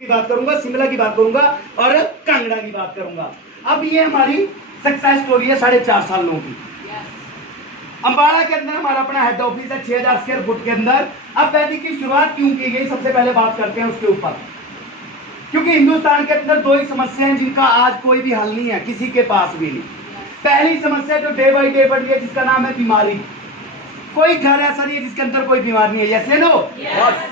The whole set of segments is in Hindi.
की बात करूंगा, शिमला की बात करूंगा और कांगड़ा की बात करूंगा। अब ये हमारी सक्सेस स्टोरी है 4.5 सालों की। अंबाला के अंदर हमारा अपना हेड ऑफिस है 6000 स्क्वायर फुट के अंदर। अब वैदिक की शुरुआत क्यों की गई, सबसे पहले बात करते हैं उसके ऊपर। क्योंकि हिंदुस्तान के अंदर दो ही समस्या हैं जिनका आज कोई भी हल नहीं है, किसी के पास भी नहीं। पहली समस्या जो डे बाई डे बढ़ रही है जिसका नाम है बीमारी। कोई घर ऐसा नहीं है जिसके अंदर कोई बीमारी नहीं है, यस या नो?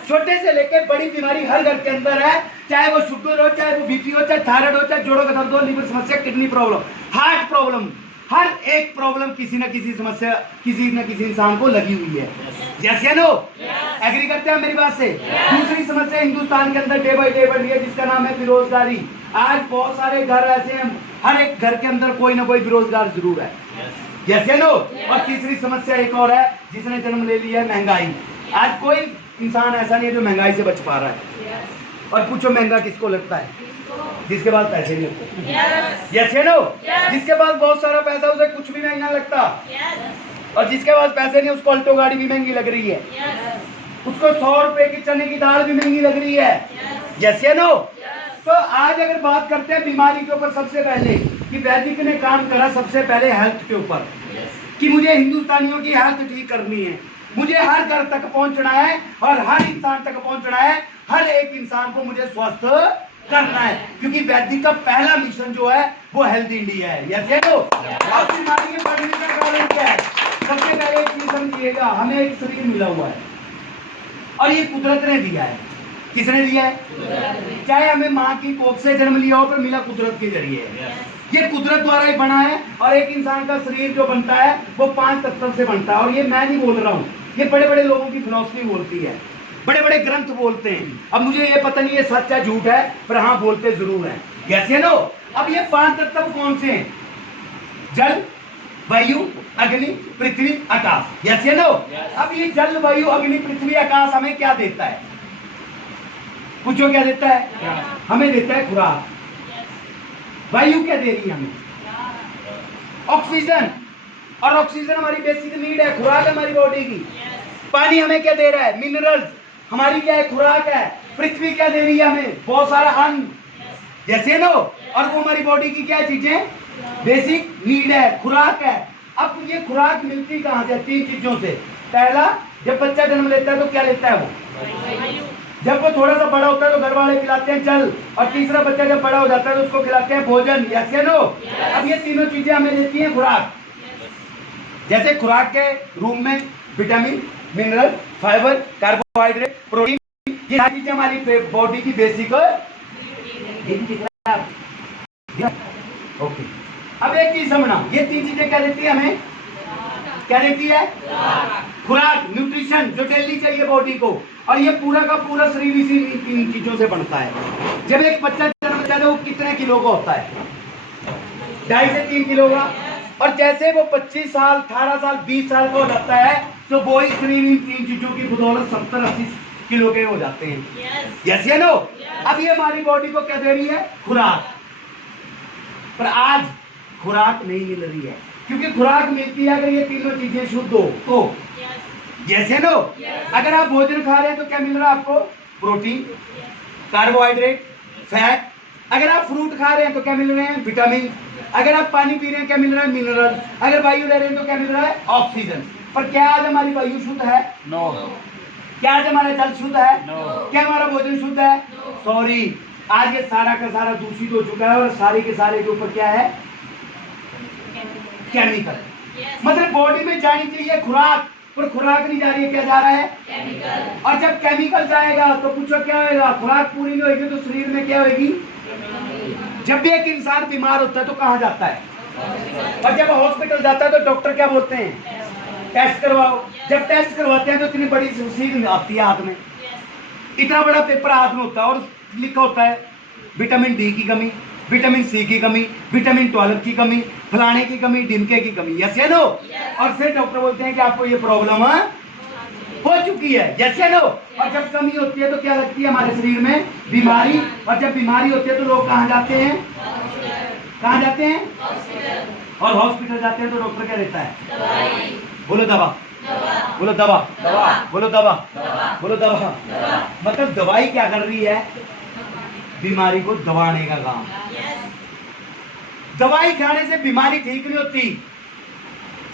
छोटे से लेकर बड़ी बीमारी हर घर के अंदर है, चाहे वो शुगर हो, चाहे वो बीपी हो, चाहे थायराइड हो, चाहे जोड़ों का दर्द हो, लिवर समस्या, किडनी प्रॉब्लम, हार्ट प्रॉब्लम, हर एक प्रॉब्लम किसी न किसी समस्या किसी न किसी इंसान को लगी हुई है, यस या नो? एग्री करते हैं मेरी बात से? दूसरी समस्या हिंदुस्तान के अंदर डे बाई डे बढ़ रही है जिसका नाम है बेरोजगारी। आज बहुत सारे घर ऐसे हैं, हर एक घर के अंदर कोई ना कोई बेरोजगार जरूर है, यस या नो? और तीसरी समस्या एक और है जिसने जन्म ले लिया है महंगाई। आज कोई इंसान ऐसा नहीं है जो महंगाई से बच पा रहा है। और पूछो महंगा किसको लगता है? जिसके पास पैसे नहीं लगते, यस या नो? जिसके पास बहुत सारा पैसा उसे कुछ भी महंगा लगता, और जिसके पास पैसे नहीं उसको अल्टो गाड़ी भी महंगी लग रही है, उसको 100 रुपए की चने की दाल भी महंगी लग रही है, यस या नो? तो आज अगर बात करते हैं बीमारी के ऊपर, सबसे पहले कि वैदिक ने काम करा सबसे पहले हेल्थ के ऊपर, कि मुझे हिंदुस्तानियों की हेल्थ ठीक करनी है, मुझे हर घर तक पहुंचना है और हर इंसान तक पहुंचना है, हर एक इंसान को मुझे स्वस्थ करना है। क्योंकि वैदिक का पहला मिशन जो है वो हेल्थ इंडिया है, यस या नो? और बीमारी के बढ़ने का कारण क्या है? सबसे पहले एक चीज समझिएगा, हमें एक शरीर मिला हुआ है और ये कुदरत ने दिया है। किसने दिया है? चाहे हमें माँ की कोख से जन्म लिया हो, पर मिला कुदरत के जरिए है। ये कुदरत द्वारा ही बना है। और एक इंसान का शरीर जो बनता है वो 5 तत्व से बनता है। और ये मैं नहीं बोल रहा हूँ, ये बड़े बड़े लोगों की फिलॉसफी बोलती है, बड़े बड़े ग्रंथ बोलते हैं। अब मुझे ये पता नहीं है सच है झूठ है, पर हाँ बोलते जरूर है, यस या नो? अब ये 5 तत्व कौन से हैं? जल, वायु, अग्नि, पृथ्वी, आकाश, यस या नो? अब ये जल, वायु, अग्नि, पृथ्वी, आकाश हमें क्या देता है? पूछो क्या देता है? हमें देता है खुराक। वायु क्या दे रही है हमें? ऑक्सीजन। और ऑक्सीजन हमारी बेसिक नीड है, खुराक हमारी बॉडी की। पानी हमें क्या दे रहा है? मिनरल्स हमारी क्या है? खुराक है। पृथ्वी क्या दे रही है हमें? बहुत सारा अन्न, जैसे नो? और वो हमारी बॉडी की क्या चीजें? बेसिक नीड है, खुराक है। अब ये खुराक मिलती कहां से? 3 चीजों से। पहला, जब बच्चा जन्म लेता है तो क्या लेता है वो? जब वो थोड़ा सा बड़ा होता है तो घर वाले खिलाते हैं जल। और तीसरा बच्चा जब बड़ा हो जाता है तो उसको खिलाते हैं भोजन, यस या नो? अब ये तीनों चीजें हमें देती हैं खुराक। जैसे खुराक के रूम में vitamin, mineral, fibre, carbohydrate, protein, ये सारी चीजें हमारी बॉडी की बेसिक। ओके, अब एक चीज समझना, ये 3 चीजें क्या देती है हमें? क्या देती है? खुराक, न्यूट्रिशन जो डेली चाहिए बॉडी को। और ये पूरा का पूरा शरीर इसी 3 चीजों से बनता है। जब एक बच्चा जन्म लेता है वो कितने किलो का होता है? 2.5 से 3 किलो का। और जैसे वो 25 साल, 18 साल, 20 साल का हो जाता है तो वो ही शरीर इन 3 चीजों की बदौलत 70-80 किलो के हो जाते हैं, यस या नो? अब ये हमारी बॉडी को क्या दे रही है? खुराक। पर आज खुराक नहीं मिल रही है, क्योंकि खुराक मिलती है अगर ये तीनों चीजें शुद्ध हो तो, यस या नो? अगर आप भोजन खा रहे हैं तो क्या मिल रहा है आपको? Protein, carbohydrate, fat. अगर आप फ्रूट खा रहे हैं तो क्या मिल रहे हैं? विटामिन। अगर आप पानी पी रहे हैं क्या मिल रहा है? मिनरल। अगर वायु ले रहे हैं तो क्या मिल रहा है? ऑक्सीजन। पर क्या आज हमारी वायु शुद्ध है? नो। क्या आज हमारा जल शुद्ध है? नो। क्या हमारा भोजन शुद्ध है? सॉरी, आज ये सारा का सारा दूषित हो चुका है। और सारे के सारे के ऊपर क्या है? केमिकल। मतलब बॉडी में जानी चाहिए खुराक, पर खुराक नहीं जा रही है, क्या जा रहा है? केमिकल। और जब केमिकल जाएगा तो पूछो क्या होगा? खुराक पूरी नहीं होगी तो शरीर में क्या होगी? जब भी एक इंसान बीमार होता है तो कहाँ जाता है? और जब हॉस्पिटल जाता है तो डॉक्टर क्या बोलते हैं? टेस्ट करवाओ। जब टेस्ट करवाते हैं तो इतनी बड़ी शीट आती है हाथ में, इतना बड़ा पेपर हाथ में होता है और लिखा होता है विटामिन डी की कमी, विटामिन सी की कमी, विटामिन 12 की कमी, फलाने की कमी, ढिमके की कमी, यस या नो? और फिर डॉक्टर बोलते हैं कि आपको ये प्रॉब्लम हो चुकी है, यस या नो? और जब कमी होती है तो क्या लगती है हमारे शरीर में? बीमारी। और जब बीमारी होती है तो लोग कहाँ जाते हैं? कहाँ जाते हैं? और हॉस्पिटल जाते हैं तो डॉक्टर क्या देता है? बोलो दवा, बोलो दवा, बोलो दवा, बोलो दवा। मतलब दवाई क्या कर रही है? बीमारी को दबाने का काम। दवाई खाने से बीमारी ठीक नहीं होती,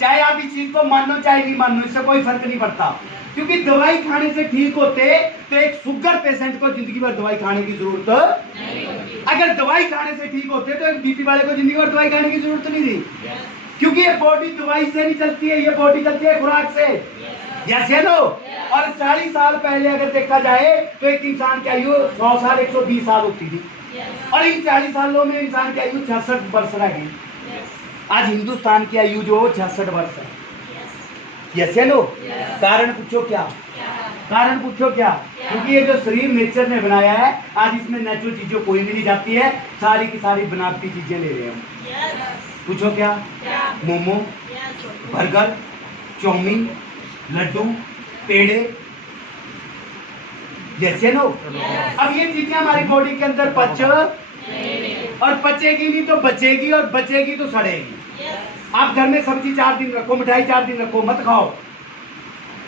चाहे आप इस चीज को मानो चाहे नहीं मानो, इससे कोई फर्क नहीं पड़ता। क्योंकि दवाई खाने से ठीक होते तो एक शुगर पेशेंट को जिंदगी भर दवाई खाने की जरूरत नहीं होती। अगर दवाई खाने से ठीक होते तो एक बीपी वाले को जिंदगी भर दवाई खाने की जरूरत नहीं थी। क्योंकि ये बॉडी दवाई से नहीं चलती है, ये बॉडी चलती है खुराक से। जैसे लो, और 40 साल पहले अगर देखा जाए तो एक इंसान की आयु 100 साल 120 साल होती थी, और इन 40 सालों में इंसान की आयु 66 वर्ष रह गई। आज हिंदुस्तान की आयु जो 66 वर्ष है। जैसे लो, कारण पूछो क्या? कारण पूछो क्या? क्योंकि ये जो शरीर नेचर ने बनाया है, आज इसमें नेचुरल चीजों कोई भी नहीं जाती है, सारी की सारी बनावटी चीजें ले रहे हैं। पूछो क्या? मोमो, बर्गर, चाउमीन, लड्डू, पेड़े, जैसे नो। अब ये चीजें हमारी बॉडी के अंदर और पचेगी नहीं तो बचेगी, और बचेगी तो सड़ेगी। आप घर में सब्जी 4 दिन रखो, मिठाई 4 दिन रखो, मत खाओ,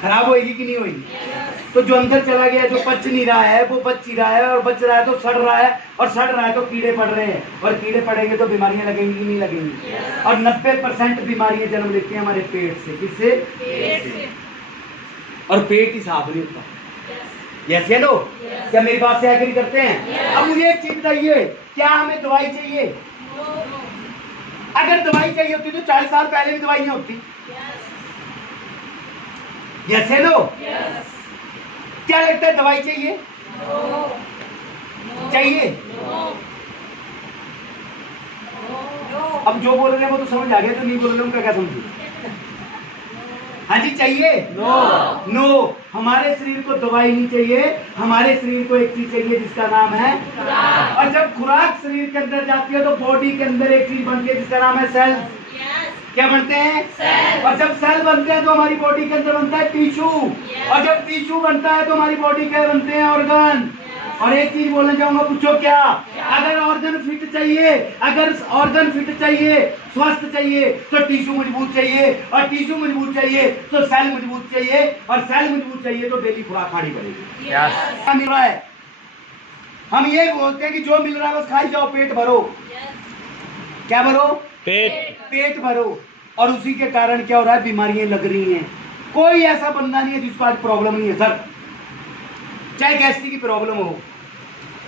खराब होएगी कि नहीं होगी? तो जो अंदर चला गया, जो पच नहीं रहा है, वो बच ही रहा है, और बच रहा है तो सड़ रहा है, और सड़ रहा है तो कीड़े पड़ रहे हैं, और कीड़े पड़ेंगे तो बीमारियां लगेंगी कि नहीं लगेंगी? और 90% बीमारियां जन्म लेती हैं हमारे पेट से। किससे? पेट से। और पेट ही साफ नहीं होता। जैसे लो, क्या मेरी बात से एग्री करते हैं? अब मुझे एक चीज बताइए, क्या हमें दवाई चाहिए? अगर दवाई चाहिए होती तो 40 साल पहले भी दवाई नहीं होती। जैसे लो, क्या लगता है दवाई चाहिए? चाहिए? अब जो बोल रहे हैं वो तो समझ आ गया, तो नहीं बोल रहे उनका क्या समझू? हाँ जी, चाहिए? नो। हमारे शरीर को दवाई नहीं चाहिए, हमारे शरीर को एक चीज चाहिए जिसका नाम है खुराक। और जब खुराक शरीर के अंदर जाती है तो बॉडी के अंदर एक चीज बनती है जिसका नाम है सेल। क्या बनते हैं? सेल। और जब सेल बनते हैं तो हमारी बॉडी के अंदर बनता है टिश्यू, और जब टिश्यू बनता है तो हमारी बॉडी के बनते हैं ऑर्गन। और एक चीज बोलना चाहूंगा, पूछो क्या? अगर ऑर्गन फिट चाहिए, अगर ऑर्गन फिट चाहिए, स्वस्थ चाहिए, तो टिश्यू मजबूत चाहिए, और टिश्यू मजबूत चाहिए तो सेल मजबूत चाहिए, और सेल मजबूत चाहिए तो डेली खुराक खानी पड़ेगी। क्या मिल रहा है? हम ये बोलते हैं कि जो मिल रहा है बस खाई जाओ, पेट भरो। क्या भरो? पेट भरो। और उसी के कारण क्या हो रहा है? बीमारियां लग रही हैं। कोई ऐसा बंदा नहीं है जिसको आज प्रॉब्लम नहीं है सर। चाहे गैस्ट्रिक की प्रॉब्लम हो,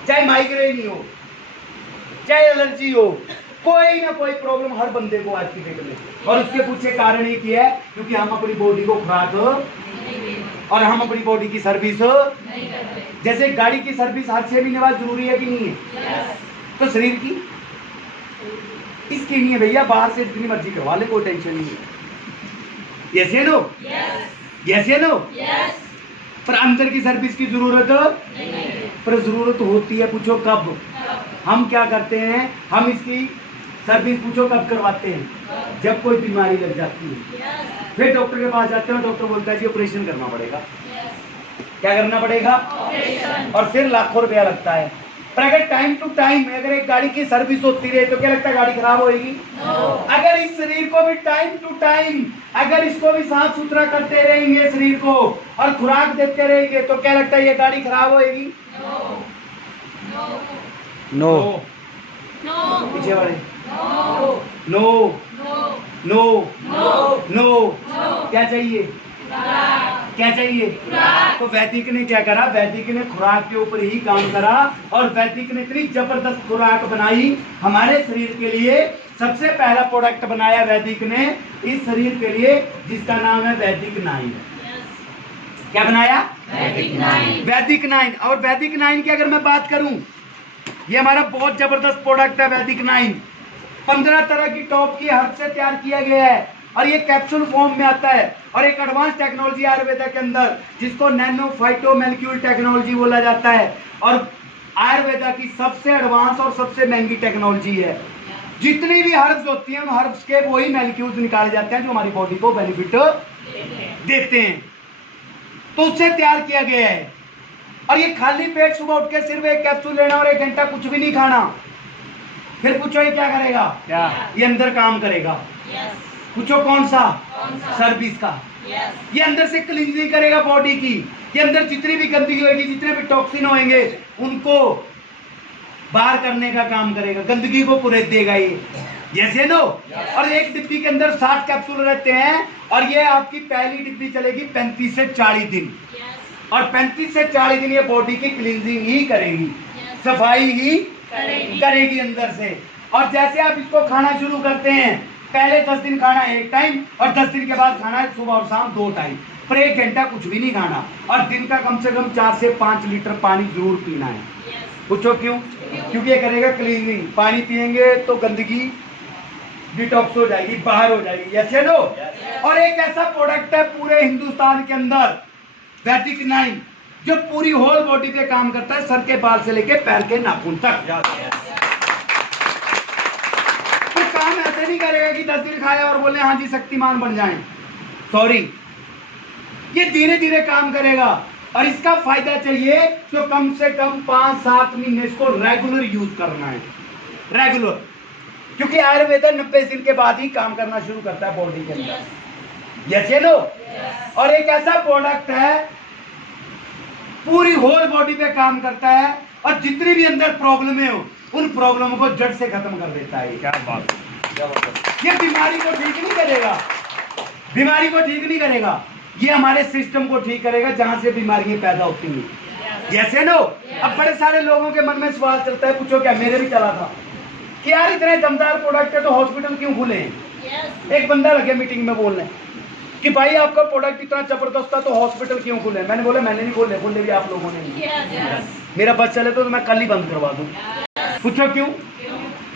चाहे माइग्रेन ही हो, चाहे एलर्जी हो, कोई ना कोई प्रॉब्लम हर बंदे को आज की डेट में। और उसके पीछे कारण एक ही है, क्योंकि हम अपनी बॉडी को खुराक और हम अपनी बॉडी की सर्विस नहीं करते। जैसे गाड़ी की सर्विस हर 6 महीने बाद जरूरी है कि नहीं है? तो शरीर की इसकी नहीं है भैया, बाहर से जितनी मर्जी करवा ले, कोई टेंशन नहीं है। यस या नो? यस या नो? पर अंदर की सर्विस की जरूरत नहीं। पर जरूरत होती है, पूछो कब? हम क्या करते हैं? हम इसकी सर्विस पूछो कब करवाते हैं? जब कोई बीमारी लग जाती है, फिर डॉक्टर के पास जाते हैं, डॉक्टर बोलता है जी ऑपरेशन करना पड़ेगा। क्या करना पड़ेगा? और फिर लाखों रुपया लगता है। पर अगर टाइम टू टाइम अगर एक गाड़ी की सर्विस होती रहे तो क्या लगता है गाड़ी खराब होएगी? अगर इस शरीर को भी टाइम टू टाइम अगर इसको भी साफ सुथरा करते रहेंगे शरीर को, और खुराक देते रहेंगे, तो क्या लगता है ये गाड़ी खराब होएगी? नो। पीछे वाले नो। क्या चाहिए? क्या चाहिए? तो वैदिक ने क्या करा? वैदिक ने खुराक के ऊपर ही काम करा, और वैदिक ने इतनी जबरदस्त खुराक बनाई हमारे शरीर के लिए। सबसे पहला प्रोडक्ट बनाया वैदिक ने इस शरीर के लिए, जिसका नाम है वैदिक 9। क्या बनाया? वैदिक 9। और वैदिक 9 की अगर मैं बात करूं, ये हमारा बहुत जबरदस्त प्रोडक्ट है वैदिक 9। 15 तरह की टॉप की हर्ब से तैयार किया गया है, और ये कैप्सूल फॉर्म में आता है। और एक एडवांस टेक्नोलॉजी आयुर्वेदा के अंदर, जिसको नैनो फाइटो मॉलिक्यूल टेक्नोलॉजी बोला जाता है, और आयुर्वेदा की सबसे एडवांस और सबसे महंगी टेक्नोलॉजी है। जितनी भी हर्ब्स होती हैं, उन हर्ब्स के वही मॉलिक्यूल्स निकाले जाते हैं जो हमारी बॉडी को बेनिफिट देते हैं, तो उससे तैयार किया गया है। और ये खाली पेट सुबह उठ के सिर्फ एक कैप्सूल लेना और 1 घंटा कुछ भी नहीं खाना। फिर पूछो ये क्या करेगा? क्या ये अंदर काम करेगा? पूछो कौन सा? सर्विस का। ये अंदर से क्लींजिंग करेगा बॉडी की। ये अंदर जितनी भी गंदगी होगी, जितने भी टॉक्सिन होंगे, उनको बाहर करने का काम करेगा, गंदगी को कुरेद देगा ये, जैसे नो। और एक डिब्बी के अंदर 60 कैप्सूल रहते हैं और ये आपकी पहली डिब्बी चलेगी 35 से 40 दिन, और 35 से 40 दिन ये बॉडी की क्लींजिंग ही करेगी, सफाई ही करेगी अंदर से। और जैसे आप इसको खाना शुरू करते हैं, पहले 10 दिन खाना एक टाइम और 10 दिन के बाद खाना है सुबह और शाम 2 टाइम, पर 1 घंटा कुछ भी नहीं खाना, और दिन का कम से कम 4 से 5 लीटर पानी जरूर पीना है। पूछो क्यों? क्योंकि ये करेगा क्लीनिंग। पानी पियेंगे तो गंदगी डिटॉक्स हो जाएगी, बाहर हो जाएगी, ऐसे नो। और एक ऐसा प्रोडक्ट है पूरे हिंदुस्तान के अंदर, वैदिक 9, जो पूरी होल बॉडी पे काम करता है, सर के बाल से लेके पैर के नाखून तक। तो काम ऐसे नहीं करेगा कि 10 दिन खाया और बोले हाँ जी शक्तिमान बन जाएं, सॉरी, ये धीरे धीरे काम करेगा। और इसका फायदा चाहिए तो कम से कम 5-7 महीने इसको रेगुलर यूज करना है, रेगुलर, क्योंकि आयुर्वेद 90 दिन के बाद ही काम करना शुरू करता है बॉडी के अंदर, जैसे लो। और एक ऐसा प्रोडक्ट है पूरी होल बॉडी पे काम करता है, और जितनी भी अंदर प्रॉब्लम हो उन प्रॉब्लमों को जड़ से खत्म कर देता है। क्या बात, ये बीमारी को ठीक नहीं करेगा, बीमारी को ठीक नहीं करेगा, ये हमारे सिस्टम को ठीक करेगा जहां से बीमारियां पैदा होती हैं, जैसे नो। अब बड़े सारे लोगों के मन में सवाल चलता है, पूछो क्या, मेरे भी चला था कि यार इतने दमदार प्रोडक्ट है तो हॉस्पिटल क्यों खुले हैं। एक बंदा लगे मीटिंग में बोलने कि भाई आपका प्रोडक्ट इतना जबरदस्त था तो हॉस्पिटल क्यों खुले। मैंने बोला मैंने नहीं खोले, बोले भी आप लोगों ने। मेरा बस चले तो मैं कल ही बंद करवा दूं। पूछो क्यों?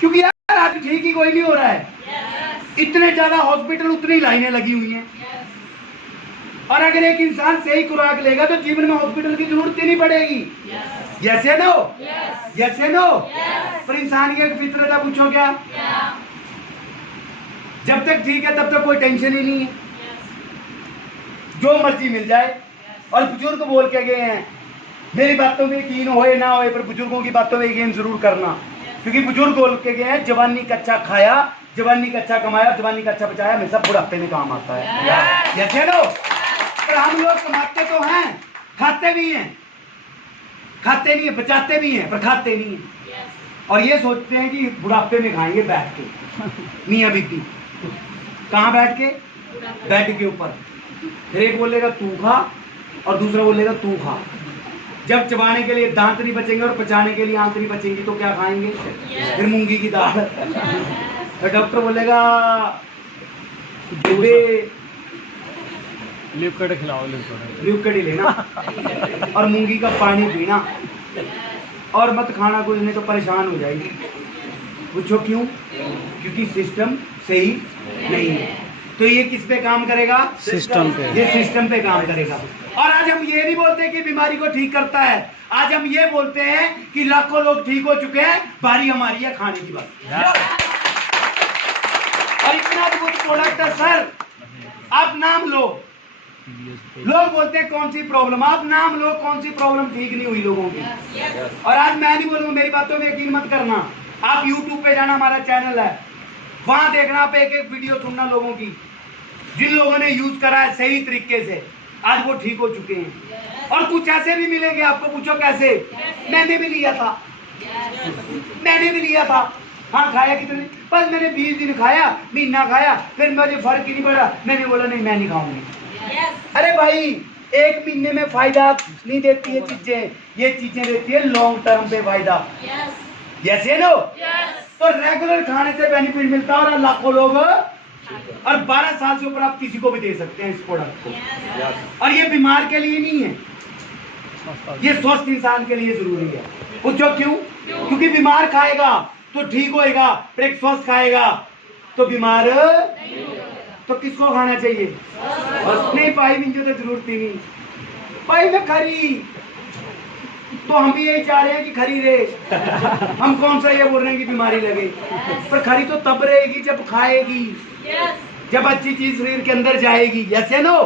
क्योंकि यार आज ठीक ही कोई नहीं हो रहा है, इतने ज्यादा हॉस्पिटल, उतनी लाइनें लगी हुई हैं। और अगर एक इंसान सही खुराक लेगा तो जीवन में हॉस्पिटल की जरूरत ही नहीं पड़ेगी, जैसे नो, जैसे नो। पर इंसान की एक फितरत है, पूछो क्या, जब तक ठीक है तब तक कोई टेंशन ही नहीं है, जो मर्जी मिल जाए। और बुजुर्ग बोल के गए हैं, मेरी बातों में यकीन होए ना होए पर बुजुर्गों की बातों में यकीन जरूर करना, क्योंकि बुजुर्ग बोल के गए हैं जवानी का अच्छा खाया, जवानी का अच्छा कमाया, जवानी का अच्छा बचाया, हमेशा बुढ़ापे में काम आता है, जैसे नो। पर हम लोग कमाते तो हैं, खाते भी हैं, खाते नहीं है, बचाते भी हैं पर खाते नहीं है। और ये सोचते हैं कि बुढ़ापे में खाएंगे बैठ के, मियां बीबी कहाँ बैठ के, बेड के ऊपर। फिर एक बोलेगा तू खा और दूसरा बोलेगा तू खा। जब चबाने के लिए दांत नहीं बचेंगे और पचाने के लिए आंत नहीं बचेंगी तो क्या खाएंगे? फिर मूंगी की दाल। तो डॉक्टर बोलेगा लिक्विड खिलाओ, लिक्विड ही लेना और मूंगी का पानी पीना, और मत खाना कुछ नहीं तो परेशान हो जाएगी। पूछो क्यों? क्योंकि सिस्टम सही नहीं है। तो ये किस पे काम करेगा? सिस्टम पे। ये सिस्टम पे काम करेगा। और आज हम ये नहीं बोलते कि बीमारी को ठीक करता है, आज हम ये बोलते हैं कि लाखों लोग ठीक हो चुके हैं, बारी हमारी है खाने की बात। और इतना अद्भुत प्रोडक्ट है सर, आप नाम लो। लोग बोलते हैं कौन सी प्रॉब्लम, आप नाम लो कौन सी प्रॉब्लम ठीक नहीं हुई लोगों की। और आज मैं नहीं बोलूंगा, मेरी बातों में यकीन मत करना, आप YouTube पे जाना, हमारा चैनल है, वहां देखना, आप एक एक वीडियो सुनना लोगों की, जिन लोगों ने यूज करा है सही तरीके से, आज वो ठीक हो चुके हैं। और कुछ ऐसे भी मिलेंगे आपको, पूछो कैसे? मैंने भी लिया था, मैंने भी लिया था। हाँ खाया कितने? बस मैंने 20 दिन खाया, महीना खाया, फिर मुझे फर्क ही नहीं पड़ा, मैंने बोला नहीं मैं नहीं खाऊंगी। अरे भाई 1 महीने में फायदा नहीं देती है चीजें, ये चीजें देती है लॉन्ग टर्म पे फायदा, जैसे नो। तो रेगुलर खाने से बेनिफिट मिलता है, और लाखों लोग, और 12 साल से ऊपर आप किसी को भी दे सकते हैं इस प्रोडक्ट को। और ये बीमार के लिए नहीं है, ये स्वस्थ इंसान के लिए जरूरी है। पूछो क्यों? क्योंकि बीमार खाएगा तो ठीक होएगा, पर एक स्वस्थ खाएगा तो बीमार तो किसको खाना चाहिए? नहीं भाई मुझे तो जरूरत ही नहीं, भाई मैं खरी, तो हम भी यही चाह रहे हैं कि खरी रहे। हम कौन सा ये बोल रहे हैं कि बीमारी लगे, पर खरी तो तब रहेगी जब खाएगी, जब अच्छी चीज शरीर के अंदर जाएगी, ऐसे नो।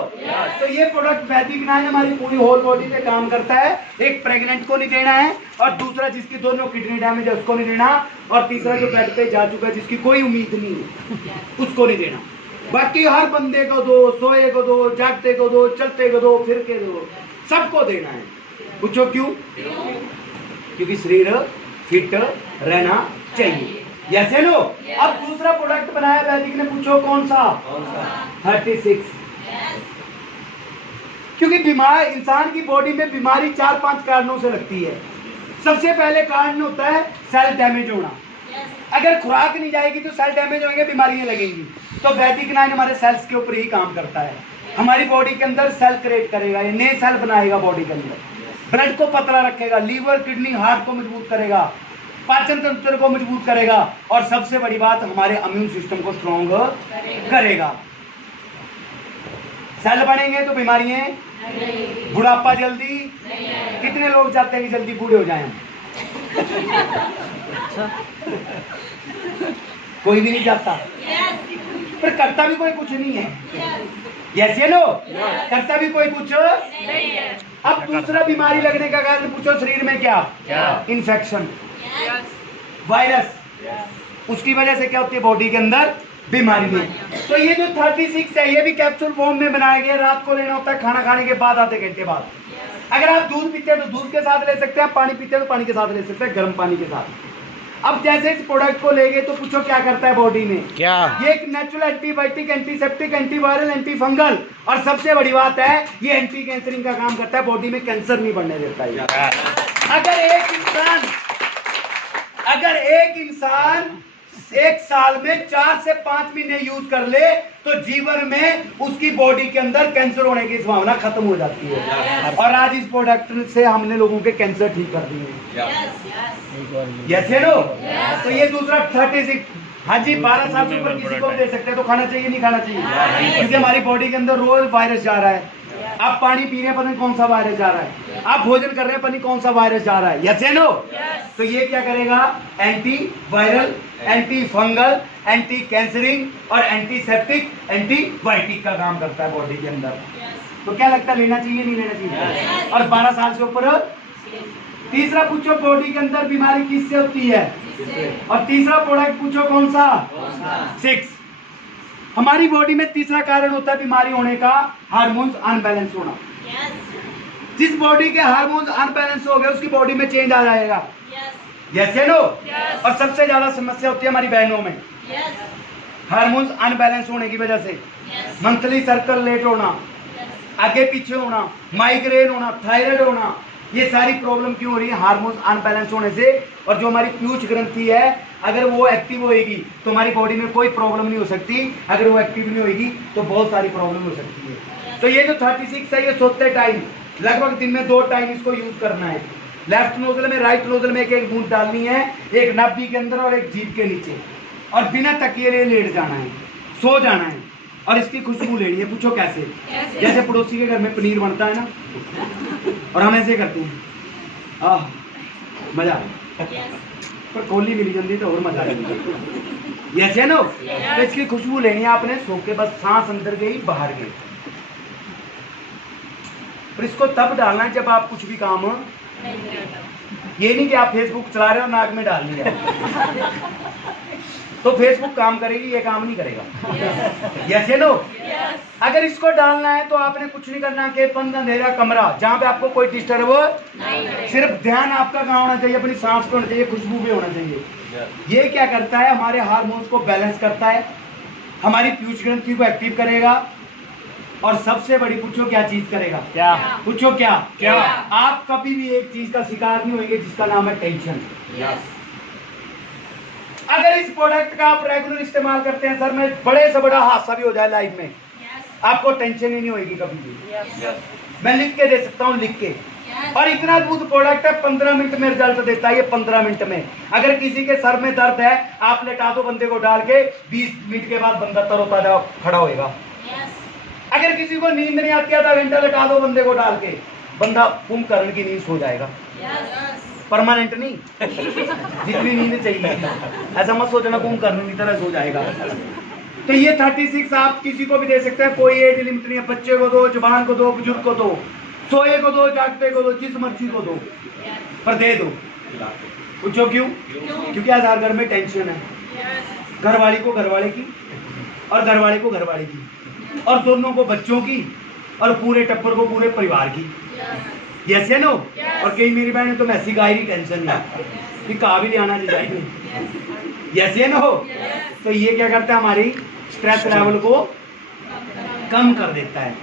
तो ये प्रोडक्ट वैदिक 9 हमारी पूरी होल बॉडी पे काम करता है। एक प्रेग्नेंट को नहीं देना है, और दूसरा जिसकी दोनों किडनी डैमेज है उसको नहीं देना, और तीसरा जो बेड पे जा चुका है जिसकी कोई उम्मीद नहीं है उसको नहीं देना। बाकी हर बंदे को दो, सोए को दो, जागते को दो, चलते को दो, फिर के दो, सबको देना है। पूछो क्यों? क्योंकि शरीर फिट रहना चाहिए। Yes no. अब दूसरा प्रोडक्ट बनाया वैदिक ने, पूछो कौन सा? 36। क्योंकि बीमार इंसान की बॉडी में बीमारी 4-5 कारणों से लगती है। सबसे पहले कारण होता है सेल डैमेज होना। अगर खुराक नहीं जाएगी तो सेल डैमेज होंगे, बीमारियां लगेंगी। तो वैदिक नाइन हमारे सेल्स के ऊपर ही काम करता है। हमारी बॉडी के अंदर सेल क्रिएट करेगा, ये नए सेल बनाएगा बॉडी के अंदर, ब्लड को पतला रखेगा, लीवर किडनी हार्ट को मजबूत करेगा, पाचन तंत्र को मजबूत करेगा, और सबसे बड़ी बात हमारे इम्यून सिस्टम को स्ट्रॉन्ग करेगा। सेल बनेंगे तो बीमारियां, बुढ़ापा जल्दी, कितने लोग चाहते हैं कि जल्दी बूढ़े हो जाएं? कोई भी नहीं चाहता, पर करता भी कोई कुछ नहीं है। यस या नो? करता भी कोई कुछ नहीं है। अब दूसरा बीमारी लगने का कारण पूछो, शरीर में क्या? इन्फेक्शन, वायरस, उसकी वजह से क्या होती है बॉडी के अंदर? बीमारी में। तो ये जो 36 है, ये भी कैप्सूल फॉर्म में बनाया गया। रात को लेना होता है, खाना खाने के बाद, आधे घंटे बाद। अगर आप दूध पीते हैं तो दूध के साथ ले सकते हैं, पानी पीते हैं तो पानी के साथ ले सकते हैं, गर्म पानी के साथ। अब जैसे इस प्रोडक्ट को लेंगे तो पूछो क्या करता है बॉडी में? क्या? ये एक natural antibiotic, antiseptic, antiviral, antifungal, और सबसे बड़ी बात है ये एंटी कैंसरिंग का काम करता है। बॉडी में कैंसर नहीं बढ़ने देता है। अगर एक इंसान 1 साल में 4 से 5 महीने यूज कर ले तो जीवन में उसकी बॉडी के अंदर कैंसर होने की संभावना खत्म हो जाती है। और आज इस प्रोडक्ट से हमने लोगों के कैंसर ठीक कर दिए। यस या नो? तो ये दूसरा 36। हाँ जी, 12 साल से ऊपर किसी को दे सकते हैं। तो खाना चाहिए नहीं खाना चाहिए? क्योंकि हमारी बॉडी के अंदर रोज वायरस जा रहा है। आप पानी पी रहे हैं, पता नहीं कौन सा वायरस जा रहा है। आप भोजन कर रहे हैं, पता नहीं कौन सा वायरस जा रहा है। यस या नो? तो ये क्या करेगा? Antiviral, antifungal, anti cancering और एंटीसेप्टिक, एंटीबायोटिक का काम करता है बॉडी के अंदर। तो क्या लगता है, लेना चाहिए नहीं लेना चाहिए? और 12 साल से ऊपर। तीसरा पूछो, बॉडी के अंदर बीमारी किससे होती है? और तीसरा प्रोडक्ट पूछो कौन सा? 6। हमारी बॉडी में तीसरा कारण होता है बीमारी होने का, हार्मोन्स अनबैलेंस होना। जिस बॉडी के हार्मोन्स अनबैलेंस हो गए उसकी बॉडी में चेंज आ जाएगा। यस या नो? और सबसे ज्यादा समस्या होती है हमारी बहनों में, हार्मोन्स अनबैलेंस होने की वजह से। मंथली सर्कल लेट होना, आगे पीछे होना, माइग्रेन होना, थायराइड होना, ये सारी प्रॉब्लम क्यों हो रही है? हार्मोन्स अनबैलेंस होने से। और जो हमारी पीयूष ग्रंथि है, अगर वो एक्टिव होएगी तो हमारी बॉडी में कोई प्रॉब्लम नहीं हो सकती। अगर वो एक्टिव नहीं होएगी तो बहुत सारी प्रॉब्लम हो सकती है। तो ये जो 36 है, ये सोते टाइम लगभग दिन में 2 टाइम इसको यूज करना है। लेफ्ट नोजल में, राइट नोजल में एक बूंद डालनी है, एक नाभि के अंदर और एक जीभ के नीचे, और बिना तकिए लिए लेट जाना है, सो जाना है, और इसकी खुशबू लेनी है। पूछो कैसे? जैसे पड़ोसी के घर में पनीर बनता है ना, और हम ऐसे करते हैं, आह मजा पर कोली मिली जल्दी तो और मजा आएगा। यस या नो? तो इसकी खुशबू लेनी है आपने, सो के बस सांस अंदर गई बाहर गई। पर इसको तब डालना है जब आप कुछ भी काम, ये नहीं कि आप फेसबुक चला रहे हो नाक में डाल लिया तो फेसबुक काम करेगी, ये काम नहीं करेगा। यस या नो? अगर इसको डालना है तो आपने कुछ नहीं करना कि बंद अंधेरा कमरा जहाँ पे आपको कोई डिस्टर्ब नहीं, सिर्फ ध्यान आपका कहाँ होना चाहिए? अपनी सांस पे होना चाहिए, खुशबू भी होना चाहिए। ये क्या करता है? हमारे हार्मोन्स को बैलेंस करता है, हमारी पीयूष ग्रंथि को एक्टिव करेगा, और सबसे बड़ी पूछो क्या चीज करेगा? क्या? पूछो क्या? क्या? आप कभी भी एक चीज का शिकार नहीं होंगे जिसका नाम है टेंशन। अगर इस प्रोडक्ट का आप रेगुलर इस्तेमाल करते हैं, सर में बड़े से बड़ा हादसा भी हो जाए लाइफ में, आपको टेंशन ही नहीं होगी कभी भी। मैं लिख के दे सकता हूँ, लिख के। और इतना अद्भुत प्रोडक्ट है, 15 मिनट में रिजल्ट देता है ये। 15 मिनट में अगर किसी के सर में दर्द है, आप लेटा दो बंदे को डाल के, 20 मिनट के बाद बंदा तरोताजा खड़ा होएगा। अगर किसी को नींद नहीं आती, आधा घंटा लेटा दो बंदे को डाल के, बंदा कुंभकर्ण की नींद सो जाएगा। परमानेंट नहीं, जितनी नींद चाहिए, ऐसा मत सोचना कुंभकर्ण की तरह सो जाएगा। तो ये 36 आप किसी को भी दे सकते हैं, कोई एज लिमिट नहीं है। बच्चे को दो, जवान को दो, बुजुर्ग को दो, सोए को दो, जागते को दो, जिस मर्जी को दो, पर दे दो। पूछो क्यों? क्योंकि आज हर घर में टेंशन है, घरवाली को घरवाले की, और घरवाले को घरवाले की, और दोनों को बच्चों की, और पूरे टप्पर को पूरे परिवार की। यस या नो? और कई मेरी बहन तो मैं सिगाई टेंशन है, कि कहा भी ले आना चाहिए। यस ये ना हो। तो ये क्या करता है, हमारी स्ट्रेस लेवल को कम कर देता है।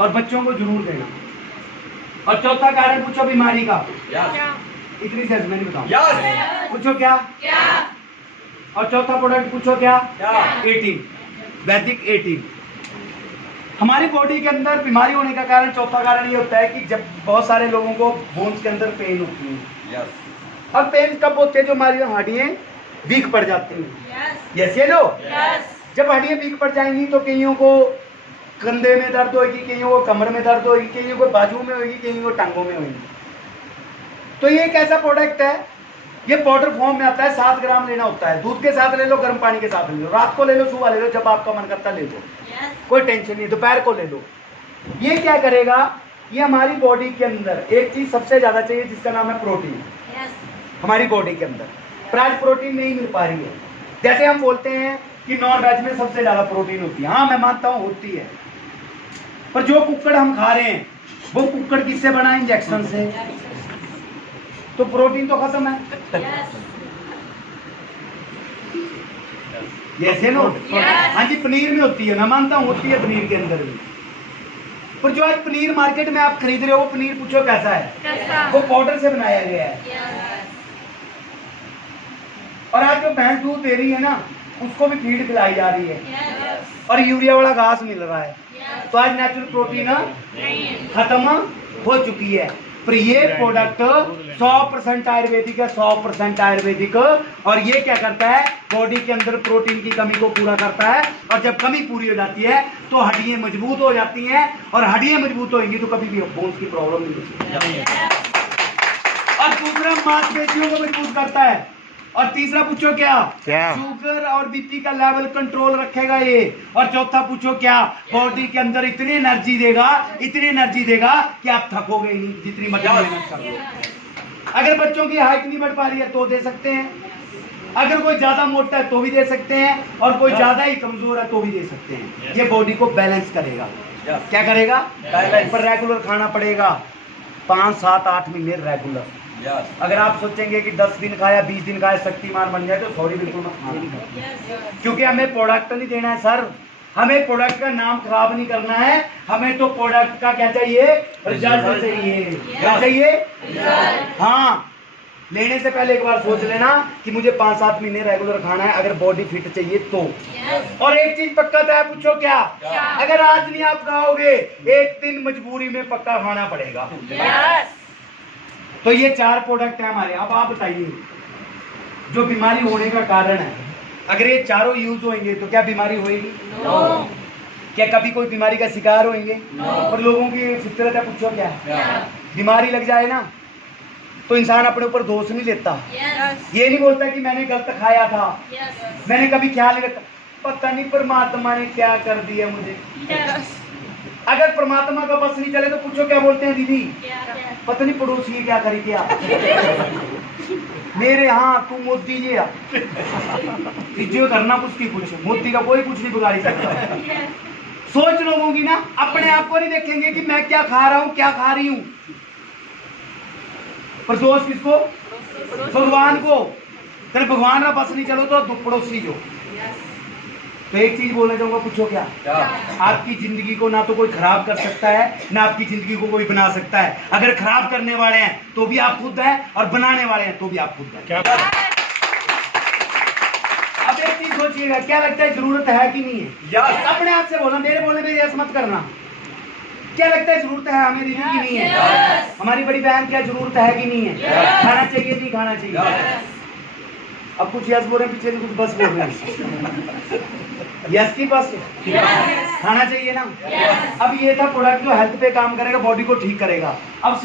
और बच्चों को जरूर देना। और चौथा कारण पूछो बीमारी का, इतनी सर्च में नहीं बताऊं। पूछो क्या? और चौथा प्रोडक्ट पूछो क्या? 18 वैदिक 18। हमारी बॉडी के अंदर बीमारी होने का कारण, चौथा कारण ये होता है कि जब बहुत सारे लोगों को बोन्स के अंदर पेन होती है। और पेन कब होते हैं? जो हमारी हड्डियां वीक पड़ जाती हैं। यस ये लो। जब हड्डियां वीक पड़ जाएंगी तो कईयों को कंधे में दर्द होगी, कईयों को कमर में दर्द होगी, कईयों को बाजू में होगी, कईयों को टांगों में होगी। तो ये एक ऐसा प्रोडक्ट है, ये पाउडर फॉर्म में आता है। 7 ग्राम लेना होता है। दूध के साथ ले लो, गर्म पानी के साथ ले लो, रात को ले लो, सुबह ले लो, जब आपका मन करता ले लो, कोई टेंशन नहीं। दोपहर को ले लो। ये क्या करेगा, ये हमारी बॉडी के अंदर एक चीज सबसे ज्यादा चाहिए जिसका नाम है प्रोटीन। हमारी बॉडी के अंदर प्राइस प्रोटीन नहीं मिल पा रही है। जैसे हम बोलते हैं कि नॉन वेज में सबसे ज्यादा प्रोटीन होती है, हाँ मैं मानता हूँ होती है, पर जो कुक्कड़ हम खा रहे हैं वो कुक्कड़ किससे बना है? इंजेक्शन से। तो प्रोटीन तो खत्म है। Yes no. हाँ जी, पनीर में होती है, मैं मानता हूँ होती है पनीर के अंदर भी। पर जो आज पनीर मार्केट में आप खरीद रहे हो, वो पनीर पूछो कैसा है? वो पाउडर से बनाया गया है। और आज जो भैंस दूध दे रही है ना, उसको भी फीड खिलाई जा रही है और यूरिया वाला घास मिल रहा है। तो आज नेचुरल प्रोटीन खत्म हो चुकी है। पर ये प्रोडक्ट 100% आयुर्वेदिक है, 100% आयुर्वेदिक। और ये क्या करता है, बॉडी के अंदर प्रोटीन की कमी को पूरा करता है। और जब कमी पूरी हो जाती है तो हड्डियां मजबूत हो जाती हैं, और हड्डियां मजबूत होंगी तो कभी भी बोन्स की प्रॉब्लम नहीं होती। और दूसरा मांसपेशियों को मजबूत करता है। और तीसरा पूछो क्या? शुगर और बीपी का लेवल कंट्रोल रखेगा ये। और चौथा पूछो क्या? बॉडी के अंदर इतनी एनर्जी देगा, इतनी एनर्जी देगा कि आप थकोगे ही नहीं, जितनी मर्जी मेहनत कर लो। अगर बच्चों की हाइट नहीं बढ़ पा रही है तो दे सकते हैं, अगर कोई ज्यादा मोटा है तो भी दे सकते हैं, और कोई ज्यादा ही कमजोर है तो भी दे सकते हैं। ये बॉडी को बैलेंस करेगा। क्या करेगा? बैलेंस। पर रेगुलर खाना पड़ेगा, 5, 7, 8 महीने रेगुलर। अगर आप सोचेंगे कि 10 दिन खाया, 20 दिन खाया, शक्तिमान बन जाए, तो सॉरी बिल्कुल मत खाना। क्योंकि हमें प्रोडक्ट नहीं देना है सर, हमें प्रोडक्ट का नाम खराब नहीं करना है। हमें तो प्रोडक्ट का क्या चाहिए? रिजल्ट चाहिए। क्या चाहिए? हाँ, लेने से पहले एक बार सोच लेना कि मुझे 5-7 महीने रेगुलर खाना है, अगर बॉडी फिट चाहिए तो। और एक चीज पक्का था, पूछो क्या? अगर आज नहीं आप खाओगे, एक दिन मजबूरी में पक्का खाना पड़ेगा। तो ये 4 प्रोडक्ट है हमारे। अब आप बताइए, जो बीमारी होने का कारण है, अगर ये चारों यूज होंगे तो क्या बीमारी होगी? क्या कभी कोई बीमारी का शिकार होंगे? और लोगों की फितरत है, पूछो क्या? बीमारी लग जाए ना तो इंसान अपने ऊपर दोष नहीं लेता। ये नहीं बोलता कि मैंने गलत खाया था, मैंने कभी ख्याल नहीं रखा, पता नहीं परमात्मा ने क्या कर दिया मुझे। अगर परमात्मा का बस नहीं चले तो पूछो क्या बोलते हैं? दीदी पता नहीं पड़ोसी ने क्या करी क्या मेरे, हाँ तू मोदी जी आ जो करना कुछ की कुछ, मोदी का कोई कुछ नहीं बिगाड़ी सकता। सोच लोगों की ना, अपने आप को नहीं देखेंगे कि मैं क्या खा रहा हूँ, क्या खा रही हूँ, पर दोष किसको? भगवान को। अगर भगवान का बस नहीं चलो तो पड़ोसी जो। तो एक चीज बोलना चाहूंगा, पूछो क्या? आपकी जिंदगी को ना तो कोई खराब कर सकता है, ना आपकी जिंदगी को कोई बना सकता है। अगर खराब करने वाले हैं तो भी आप खुद हैं, और बनाने वाले हैं तो भी आप खुद हैं। अब एक चीज सोचिएगा, क्या लगता है जरूरत है कि नहीं है? अपने आप से बोलना, मेरे बोलने में यस मत करना। क्या लगता है जरूरत है हमें दीदी की नहीं है? हमारी बड़ी बहन क्या जरूरत है कि नहीं है? खाना चाहिए नहीं खाना चाहिए? अब कुछ यस बोल रहे हैं, पीछे कुछ बस बोल रहे हैं। यस की बस खाना चाहिए ना। अब ये था प्रोडक्ट जो हेल्थ पे काम करेगा, बॉडी को ठीक करेगा। अब